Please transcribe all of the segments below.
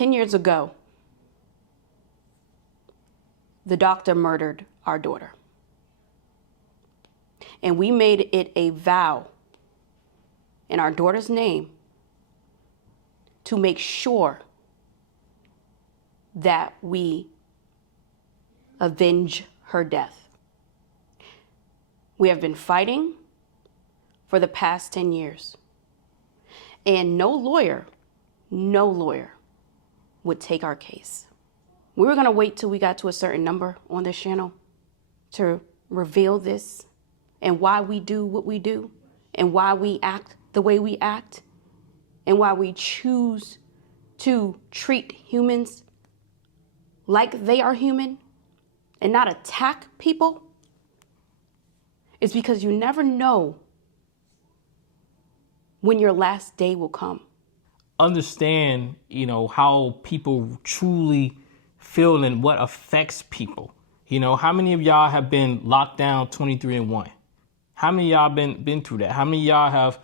10 years ago, the doctor murdered our daughter. And we made it a vow in our daughter's name to make sure that we avenge her death. We have been fighting for the past 10 years. And no lawyer would take our case. We were gonna wait till we got to a certain number on this channel to reveal this and why we do what we do and why we act the way we act and why we choose to treat humans like they are human and not attack people. It's because you never know when your last day will come. Understand, how people truly feel and what affects people. How many of y'all have been locked down 23-1? How many of y'all been through that? How many of y'all have,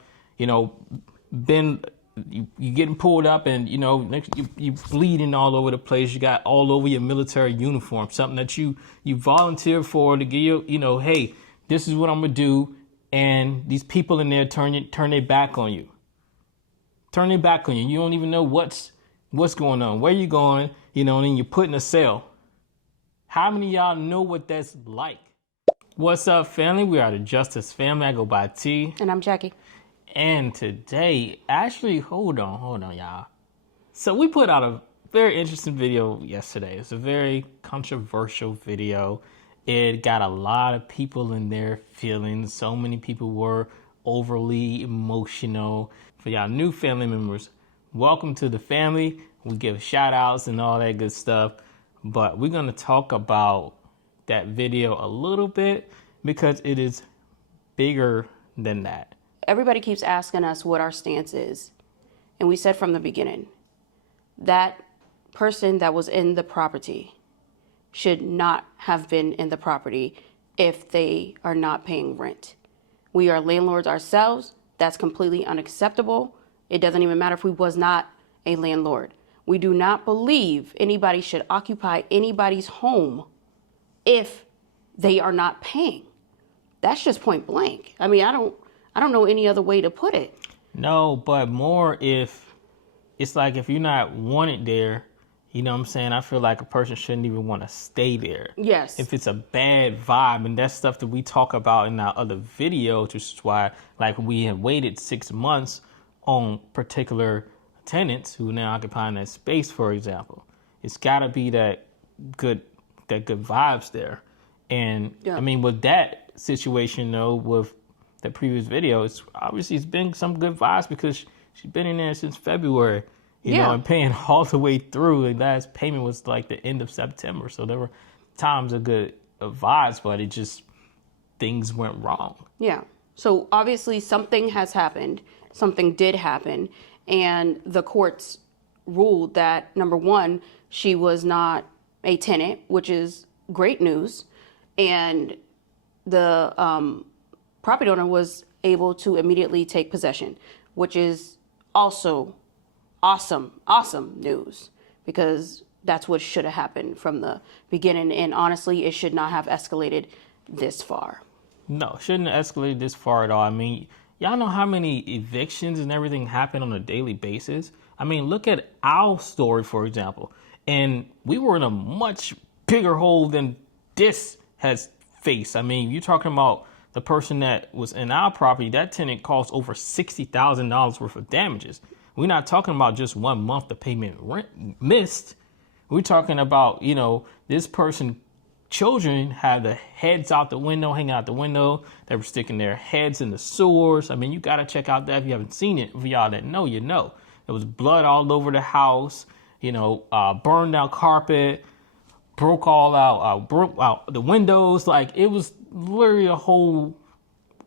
been you getting pulled up and you bleeding all over the place. You got all over your military uniform, something that you volunteered for to give you, hey, this is what I'm gonna do, and these people in there turn their back on you. Turn their back on you. You don't even know what's going on, where you going, and then you're put in a cell. How many of y'all know what that's like? What's up, family? We are the Justice Family. I go by T. And I'm Jackie. And today, actually, hold on, y'all. So we put out a very interesting video yesterday. It's a very controversial video. It got a lot of people in their feelings. So many people were overly emotional. For y'all new family members, welcome to the family. We give shout outs and all that good stuff. But we're going to talk about that video a little bit because it is bigger than that. Everybody keeps asking us what our stance is. And we said from the beginning, that person that was in the property should not have been in the property if they are not paying rent. We are landlords ourselves. That's completely unacceptable. It doesn't even matter if we was not a landlord. We do not believe anybody should occupy anybody's home if they are not paying. That's just point blank. I mean, I don't know any other way to put it. No, but more if it's like if you're not wanted there, you know what I'm saying? I feel like a person shouldn't even want to stay there. Yes. If it's a bad vibe, and that's stuff that we talk about in our other videos, which is why like we have waited 6 months on particular tenants who are now occupying that space, for example. It's gotta be that good vibes there. And yeah. I mean, with that situation though, with that previous video, it's been some good vibes because she's been in there since February, you know, and paying all the way through. The last payment was like the end of September. So there were times of good vibes, but it just, things went wrong. Yeah. So obviously something has happened. Something did happen. And the courts ruled that, number one, she was not a tenant, which is great news. And the property owner was able to immediately take possession, which is also awesome news, because that's what should have happened from the beginning. And honestly, it should not have escalated this far. No, it shouldn't have escalated this far at all. I mean, y'all know how many evictions and everything happen on a daily basis? I mean, look at our story, for example. And we were in a much bigger hole than this has faced. I mean, you're talking about the person that was in our property, that tenant caused over $60,000 worth of damages. We're not talking about just 1 month the payment rent missed. We're talking about, this person, children had the heads out the window, hanging out the window. They were sticking their heads in the sewers. I mean, you got to check out that if you haven't seen it. For y'all that know, you know. There was blood all over the house, burned out carpet, broke out the windows. Like, it was literally a whole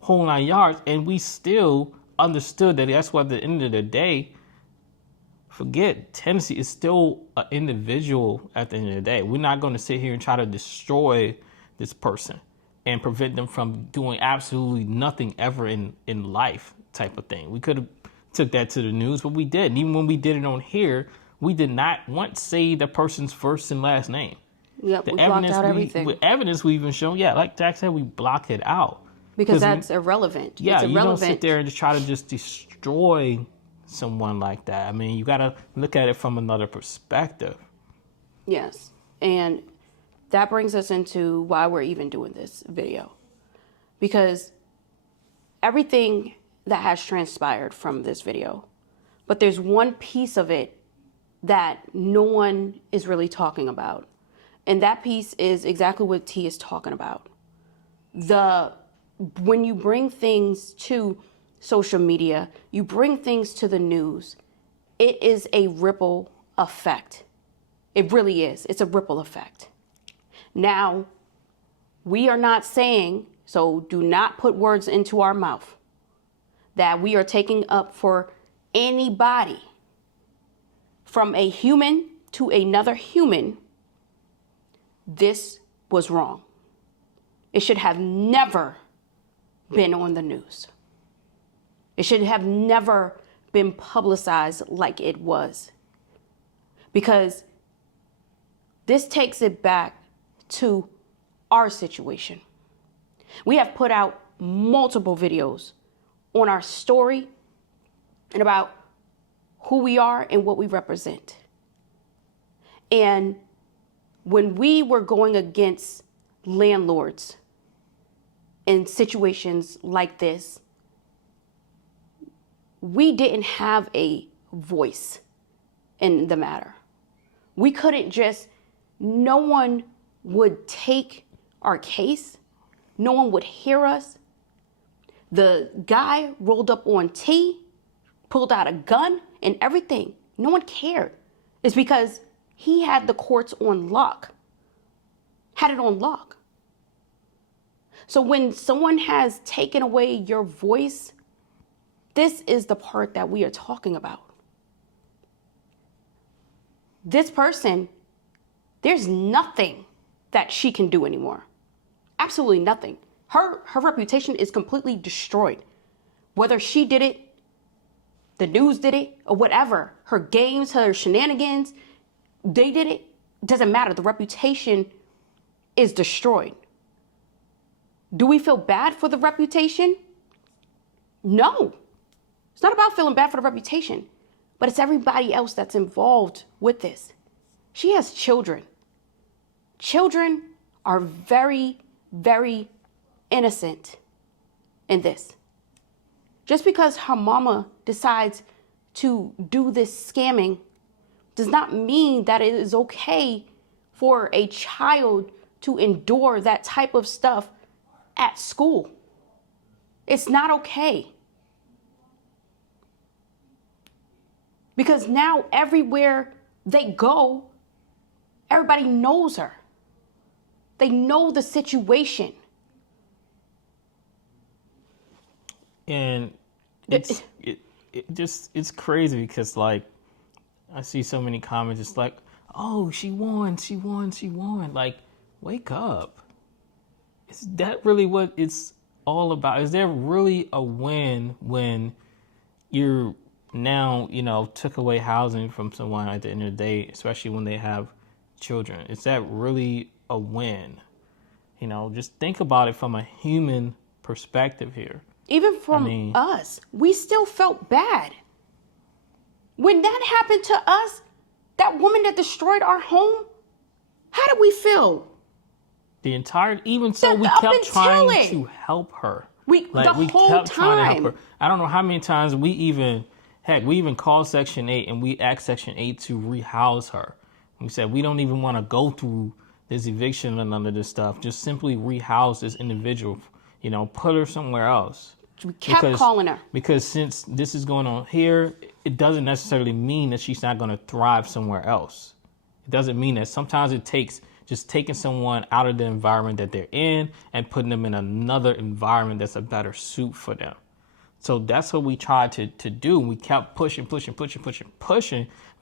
9 yards. And we still understood that that's why at the end of the day, forget, tenancy is still an individual at the end of the day. We're not going to sit here and try to destroy this person and prevent them from doing absolutely nothing ever in life type of thing. We could have took that to the news, but we didn't. Even when we did it on here, we did not once say the person's first and last name. Yep, The we blocked evidence out everything. with evidence we even shown, like Jack said, we block it out. Because that's irrelevant. Yeah, it's you irrelevant. don't sit there and just try to just destroy someone like that. I mean, you got to look at it from another perspective. Yes. And that brings us into why we're even doing this video. Because everything that has transpired from this video, but there's one piece of it that no one is really talking about. And that piece is exactly what T is talking about. When you bring things to social media, you bring things to the news, it is a ripple effect. It really is. It's a ripple effect. Now, we are not saying, so do not put words into our mouth, that we are taking up for anybody from a human to another human. This was wrong. It should have never been on the news. It should have never been publicized like it was. Because this takes it back to our situation. We have put out multiple videos on our story and about who we are and what we represent. And when we were going against landlords in situations like this, we didn't have a voice in the matter. We couldn't no one would take our case. No one would hear us. The guy rolled up on T, pulled out a gun and everything. No one cared. It's because he had the courts on lock. Had it on lock. So when someone has taken away your voice, this is the part that we are talking about. This person, there's nothing that she can do anymore. Absolutely nothing. Her reputation is completely destroyed. Whether she did it, the news did it, or whatever. Her games, her shenanigans, they did it. Doesn't matter. The reputation is destroyed. Do we feel bad for the reputation? No. It's not about feeling bad for the reputation, but it's everybody else that's involved with this. She has children. Children are very, very innocent in this. Just because her mama decides to do this scamming does not mean that it is okay for a child to endure that type of stuff at school. It's not okay. Because now everywhere they go, everybody knows her. They know the situation. And it's it's crazy because like I see so many comments just like, oh, she won. Like, wake up. Is that really what it's all about? Is there really a win when you're now, took away housing from someone at the end of the day, especially when they have children? Is that really a win? Just think about it from a human perspective here. Even from us, we still felt bad. When that happened to us, that woman that destroyed our home, how did we feel? We kept trying to help her. We kept trying to help her. I don't know how many times we even called Section 8 and we asked Section 8 to rehouse her. We said, we don't even want to go through this eviction and none of this stuff. Just simply rehouse this individual, put her somewhere else. We kept calling her. Because since this is going on here, it doesn't necessarily mean that she's not going to thrive somewhere else. It doesn't mean that. Sometimes it takes just taking someone out of the environment that they're in and putting them in another environment that's a better suit for them. So that's what we tried to do. We kept pushing with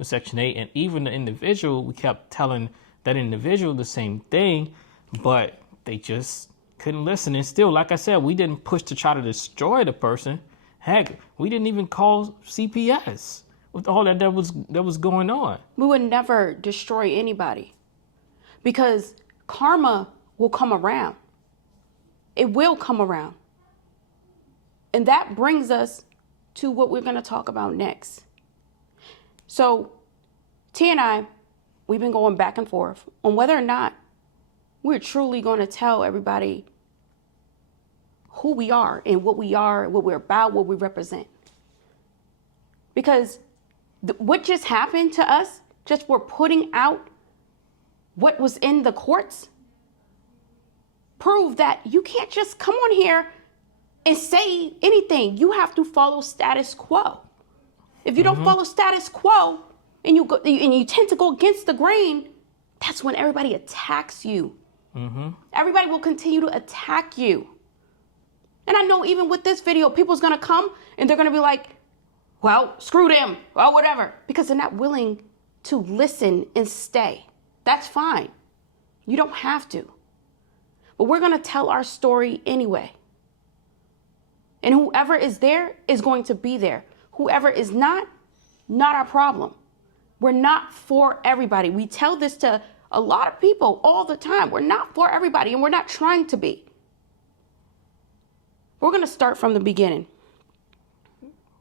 Section 8. And even the individual, we kept telling that individual the same thing, but they just couldn't listen. And still, like I said, we didn't push to try to destroy the person. Heck, we didn't even call CPS. with all that was going on. We would never destroy anybody because karma will come around. It will come around. And that brings us to what we're going to talk about next. So T and I, we've been going back and forth on whether or not we're truly going to tell everybody who we are and what we're about, what we represent. Because what just happened to us, just for putting out what was in the courts, proved that you can't just come on here and say anything. You have to follow status quo. If you don't follow status quo and you tend to go against the grain, that's when everybody attacks you. Everybody will continue to attack you. And I know even with this video, people's gonna come and they're gonna be like, well, screw them or whatever, because they're not willing to listen and stay. That's fine. You don't have to. But we're gonna tell our story anyway. And whoever is there is going to be there. Whoever is not our problem. We're not for everybody. We tell this to a lot of people all the time. We're not for everybody, and we're not trying to be. We're going to start from the beginning.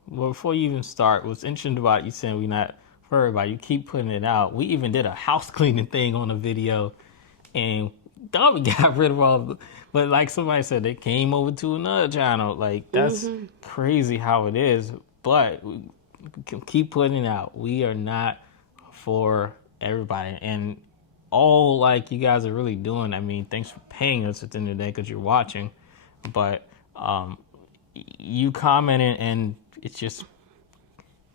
Well, before you even start, what's interesting about you saying we're not for everybody, you keep putting it out. We even did a house cleaning thing on a video, and thought we got rid of all, but like somebody said, they came over to another channel. Like, that's crazy how it is, but we can keep putting it out. We are not for everybody, and all like you guys are really doing. I mean, thanks for paying us at the end of the day because you're watching, but you commenting and it's just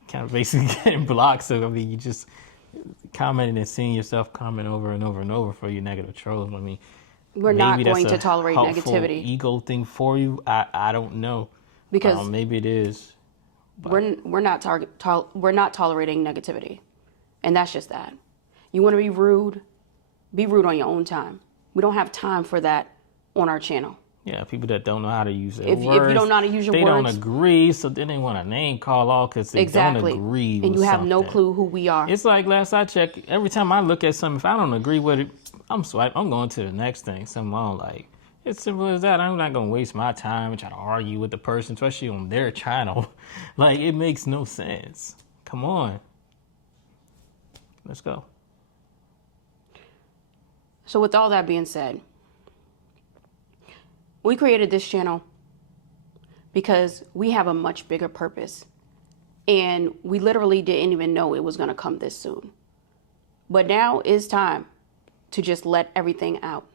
kind of basically getting blocked. So I mean, you just commenting and seeing yourself comment over and over and over for your negative trolls. I mean, we're not going to tolerate negativity. Ego thing for you. I don't know, because maybe it is. But we're not tolerating negativity, and that's just that. You want to be rude on your own time. We don't have time for that on our channel. Yeah, people that don't know how to use their words. If you don't know how to use your words. They don't agree, so then they want a name call off because they don't agree with and you have something. no clue who we are. It's like last I checked, every time I look at something, if I don't agree with it, I'm going to the next thing. Something I don't like. It's simple as that. I'm not going to waste my time and try to argue with the person, especially on their channel. Like, it makes no sense. Come on. Let's go. So with all that being said, we created this channel because we have a much bigger purpose. And we literally didn't even know it was going to come this soon. But now is time to just let everything out.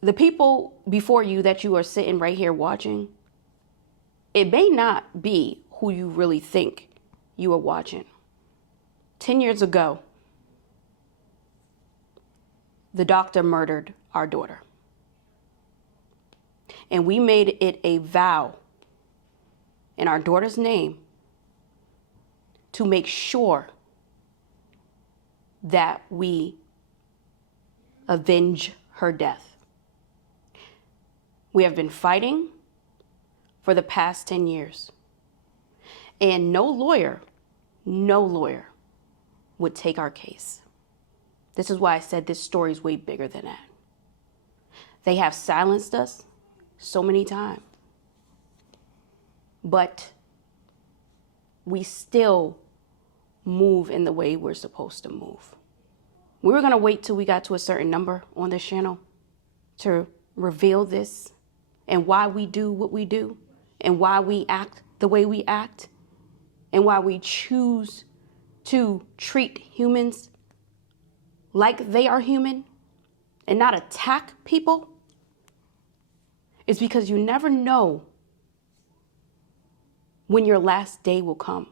The people before you that you are sitting right here watching, it may not be who you really think you are watching. 10 years ago, the doctor murdered our daughter. And we made it a vow in our daughter's name to make sure that we avenge her death. We have been fighting for the past 10 years. And no lawyer would take our case. This is why I said this story is way bigger than that. They have silenced us so many times. But we still move in the way we're supposed to move. We were going to wait till we got to a certain number on this channel to reveal this and why we do what we do and why we act the way we act and why we choose to treat humans like they are human and not attack people. It's because you never know when your last day will come.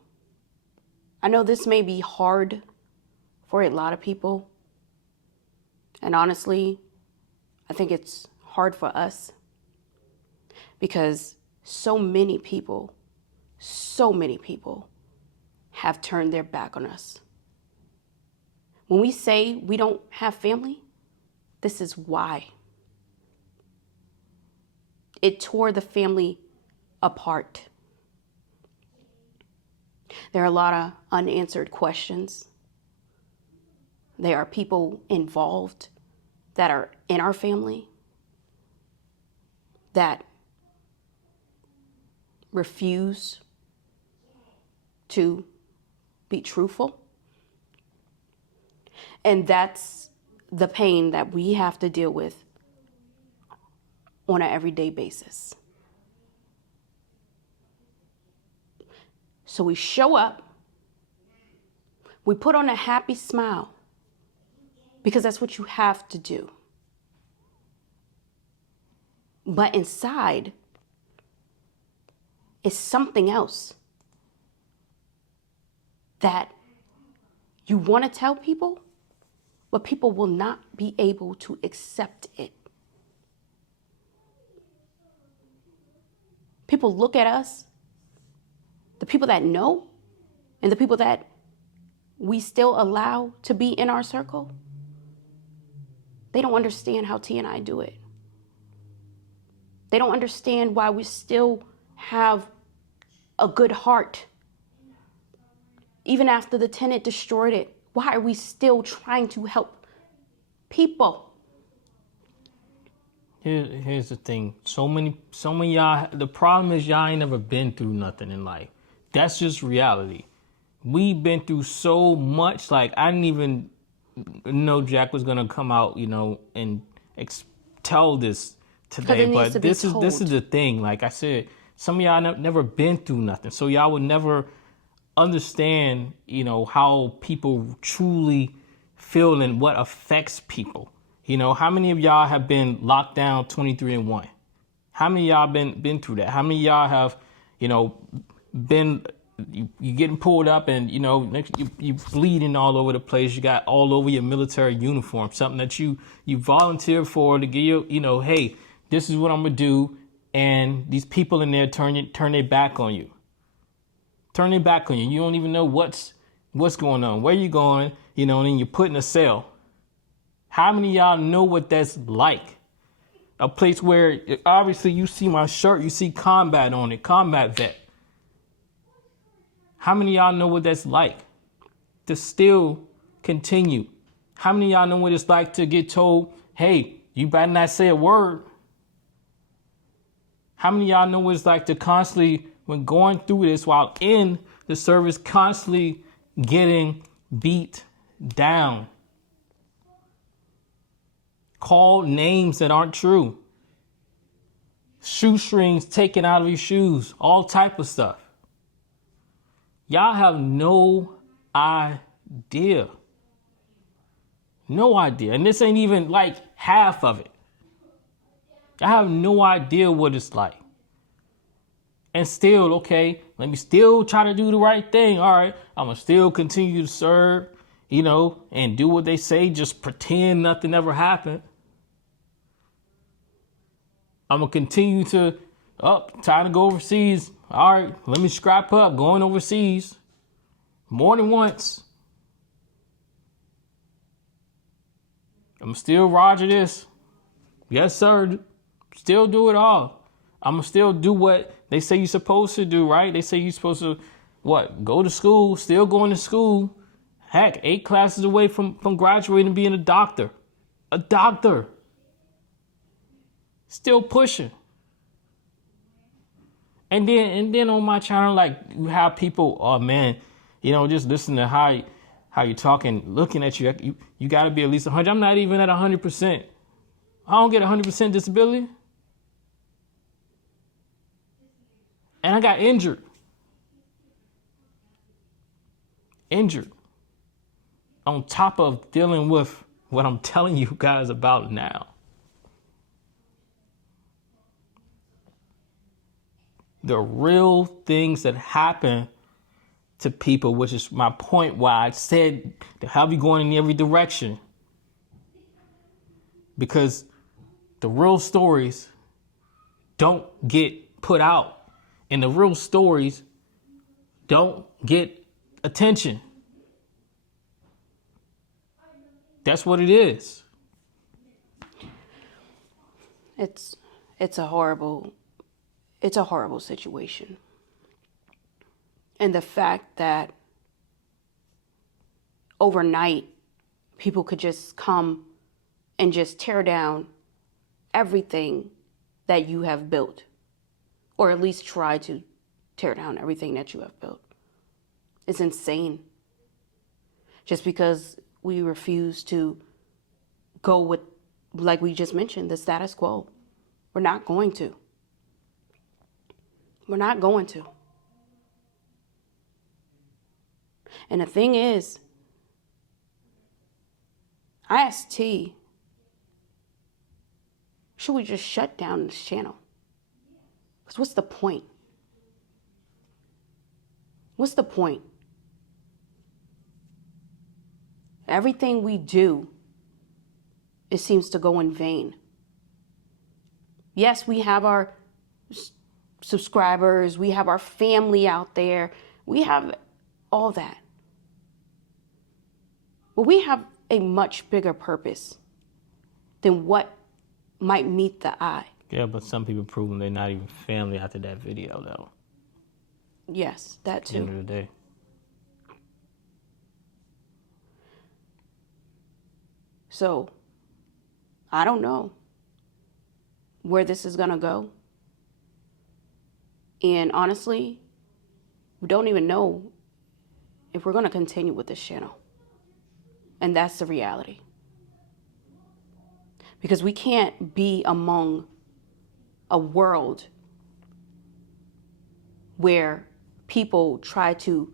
I know this may be hard for a lot of people. And honestly, I think it's hard for us because so many people have turned their back on us. When we say we don't have family, this is why. It tore the family apart. There are a lot of unanswered questions. There are people involved that are in our family that refuse to be truthful. And that's the pain that we have to deal with on an everyday basis. So we show up, we put on a happy smile, because that's what you have to do. But inside is something else that you want to tell people, but people will not be able to accept it. People look at us, the people that know, and the people that we still allow to be in our circle, they don't understand how T and I do it. They don't understand why we still have a good heart. Even after the tenant destroyed it, why are we still trying to help people? Here's the thing. So many y'all, the problem is y'all ain't never been through nothing in life. That's just reality. We've been through so much. Like, I didn't even know Jack was gonna come out, and tell this today. But this is the thing. Like I said, some of y'all never been through nothing, so y'all would never understand, how people truly feel and what affects people. How many of y'all have been locked down 23-1? How many of y'all been through that? How many of y'all have, been you getting pulled up and you bleeding all over the place. You got all over your military uniform, something that you volunteered for to give you, hey, this is what I'm gonna do, and these people in there turn their back on you. Turn their back on you. You don't even know what's going on, where you going, and then you're put in a cell. How many of y'all know what that's like? A place where obviously you see my shirt, you see combat on it, combat vet. How many of y'all know what that's like to still continue? How many of y'all know what it's like to get told, hey, you better not say a word? How many of y'all know what it's like to constantly, when going through this while in the service, constantly getting beat down? Called names that aren't true. Shoestrings taken out of your shoes. All type of stuff. Y'all have no idea. No idea. And this ain't even like half of it. I have no idea what it's like. And still, okay, let me still try to do the right thing. All right, I'm going to still continue to serve, and do what they say. Just pretend nothing ever happened. I'm going to continue to, time to go overseas. All right, let me scrap up going overseas more than once. I'm still Roger this. Yes, sir. Still do it all. I'm going to still do what they say you're supposed to do, right? They say you're supposed to, go to school, still going to school. Heck, 8 classes away from graduating and being a doctor. A doctor. Still pushing. And then on my channel, like, you have people, oh man, just listen to how you're talking, looking at you. You got to be at least 100. I'm not even at 100%. I don't get 100% disability. And I got injured. On top of dealing with what I'm telling you guys about now. The real things that happen to people, which is my point why I said to have you going in every direction. Because the real stories don't get put out. And the real stories don't get attention. That's what it is. It's a horrible situation. And the fact that overnight people could just come and just tear down everything that you have built, or at least try to tear down everything that you have built. It's insane. Just because we refuse to go with, like we just mentioned, the status quo. We're not going to. We're not going to. And the thing is, I asked T, should we just shut down this channel? Because what's the point? What's the point? Everything we do, it seems to go in vain. Yes, we have our subscribers, we have our family out there, we have all that. But we have a much bigger purpose than what might meet the eye. Yeah, but some people proving they're not even family after that video, though. Yes, that At the end too. of the day. So, I don't know where this is gonna go. And honestly, we don't even know if we're gonna continue with this channel. And that's the reality. Because we can't be among a world where people try to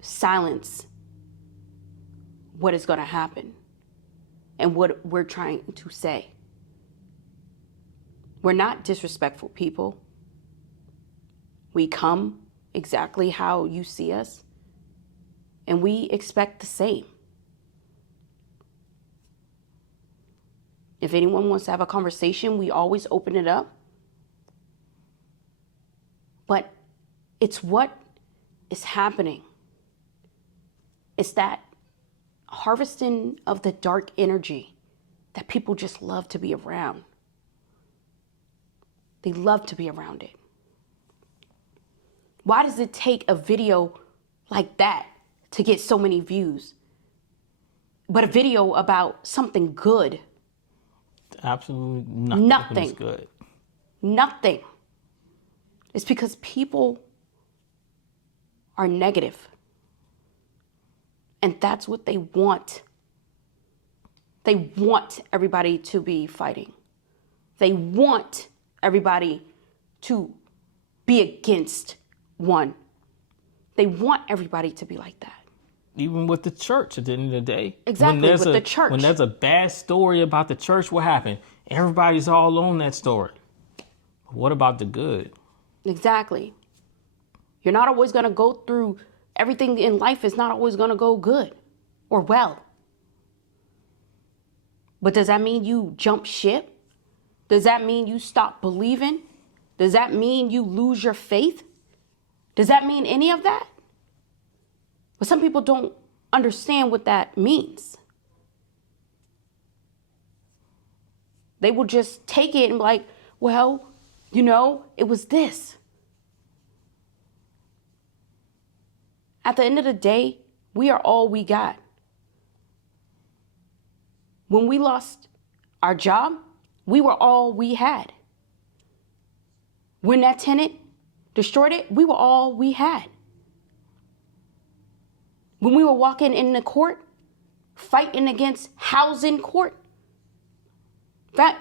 silence what is going to happen and what we're trying to say. We're not disrespectful people. We come exactly how you see us, and we expect the same. If anyone wants to have a conversation, we always open it up. But it's what is happening. It's that harvesting of the dark energy that people just love to be around. They love to be around it. Why does it take a video like that to get so many views? But a video about something good, Absolutely nothing. Nothing. Is good. nothing. It's because people are negative. And that's what they want. They want everybody to be fighting. They want everybody to be against one. They want everybody to be like that. Even with the church at the end of the day. Exactly, with the church. When there's a bad story about the church, what happened? Everybody's all on that story. What about the good? Exactly. You're not always going to go through everything in life is not always going to go good or well. But does that mean you jump ship? Does that mean you stop believing? Does that mean you lose your faith? Does that mean any of that? But some people don't understand what that means. They will just take it and be like, well, you know, it was this. At the end of the day, we are all we got. When we lost our job, we were all we had. When that tenant destroyed it, we were all we had. When we were walking in the court, fighting against housing court,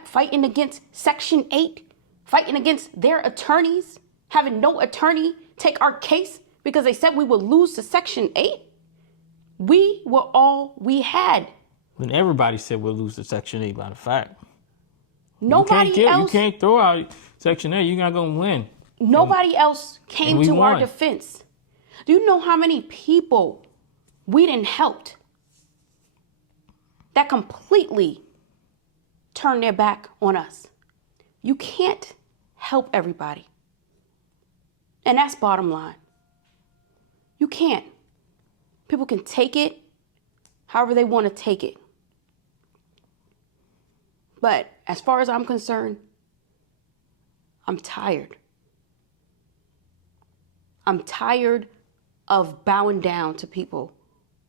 fighting against Section 8, fighting against their attorneys, having no attorney take our case because they said we would lose to Section 8, we were all we had. When everybody said we'll lose to Section 8, by the fact. Nobody else. You can't throw out Section 8. You're not going to win. Nobody else came to our won. defense. Do you know how many people we didn't help that completely turned their back on us? You can't help everybody. And that's bottom line. You can't. People can take it however they want to take it. But as far as I'm concerned, I'm tired. I'm tired of bowing down to people.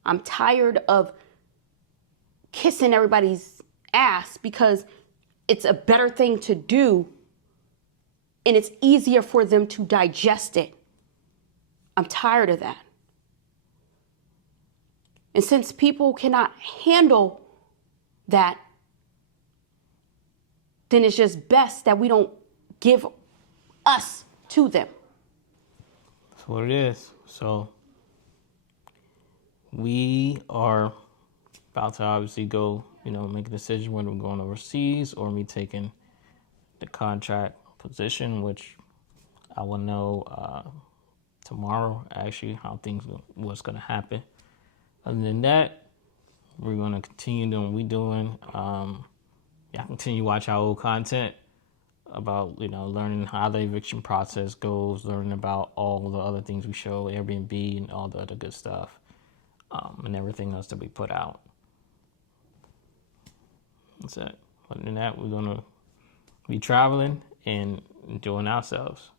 I'm tired of kissing everybody's ass because it's a better thing to do and it's easier for them to digest it. I'm tired of that. And since people cannot handle that, then it's just best that we don't give us to them. That's what it is. So we are about to obviously go, make a decision whether we're going overseas or me taking the contract position, which I will know tomorrow, actually, what's going to happen. Other than that, we're going to continue doing what we're doing. Y'all continue to watch our old content about, learning how the eviction process goes, learning about all the other things we show, Airbnb and all the other good stuff, and everything else that we put out. That's it. Other than that, we're going to be traveling and enjoying ourselves.